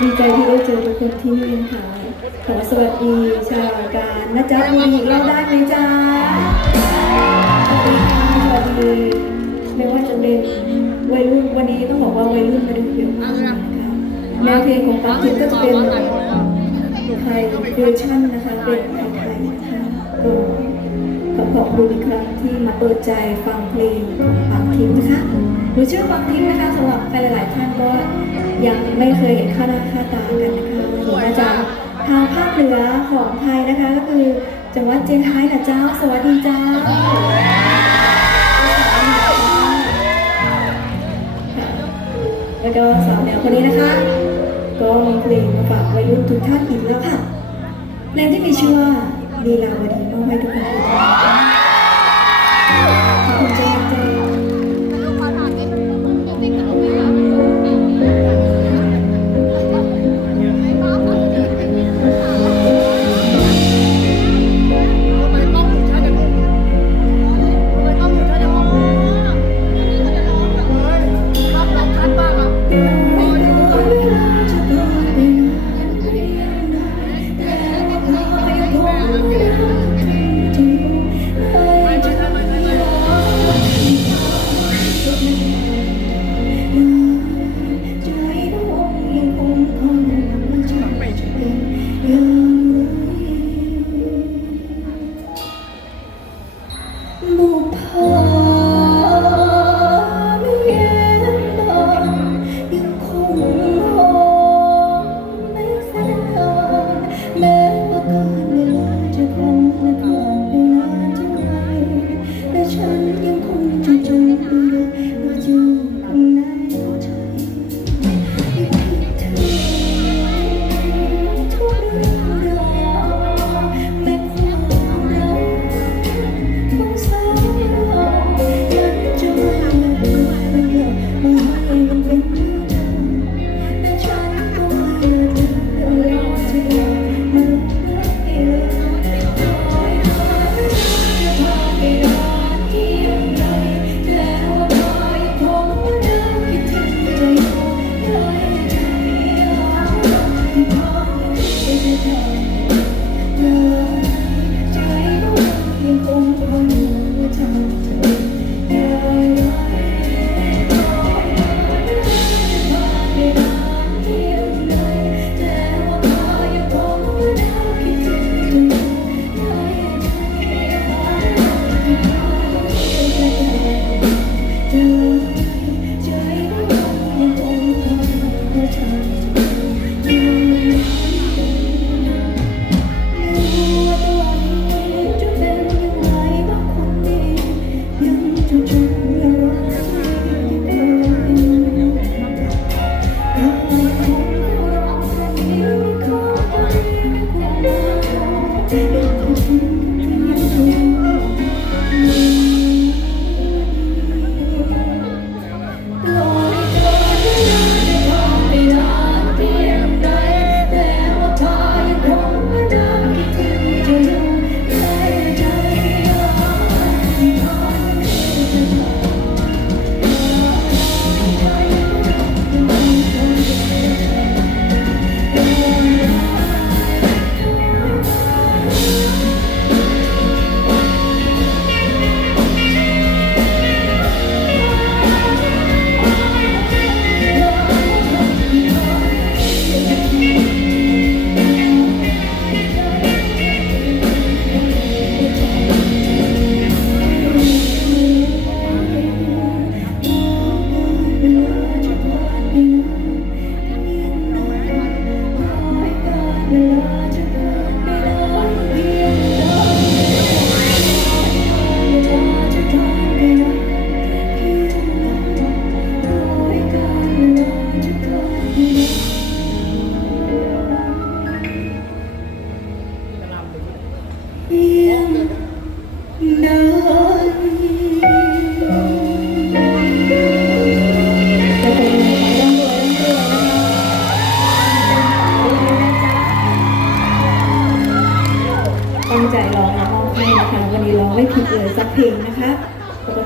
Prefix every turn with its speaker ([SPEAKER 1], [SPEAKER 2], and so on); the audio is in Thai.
[SPEAKER 1] ดีใจที่ได้เจอทุกคนที่นี่ค่ะ ขอสวัสดีชาวการนะจ๊ะมีอีกเราได้ไหมจ๊ะสวัสดีค่ะสวัสดีไม่ว่าจะเป็นวัยรุ่นวันนี้ต้องบอกว่าวัยรุ่นมาดูเยอะมากนะคะแนวเพลงของปั๊บทิพก็จะเป็นไทยเวอร์ชันนะคะเป็นไทยไทยนะคะก็ขอขอบคุณอีกครั้งที่มาเปิดใจฟังเพลงของปั๊บทิพนะคะ หนูชื่อปั๊บทิพย์นะคะสำหรับใครหลาย ๆ ท่านก็ยังไม่เคยเห็นค่าหน้าค่าตากันนะคะหนูมาจากทางภาคเหนือของไทยนะคะ ก็คือจังหวัดเจียงไฮ้นะเจ้า สวัสดีเจ้าแล้วก็สาวแนวคนนี้นะคะ ก็มีเพลงมาฝากวัยรุ่นทุกท่านอีกแล้วค่ะเพลงที่มีชื่อว่าลีลาวดีมอบให้ทุกคน ผิดเลยสักเพลงนะคะ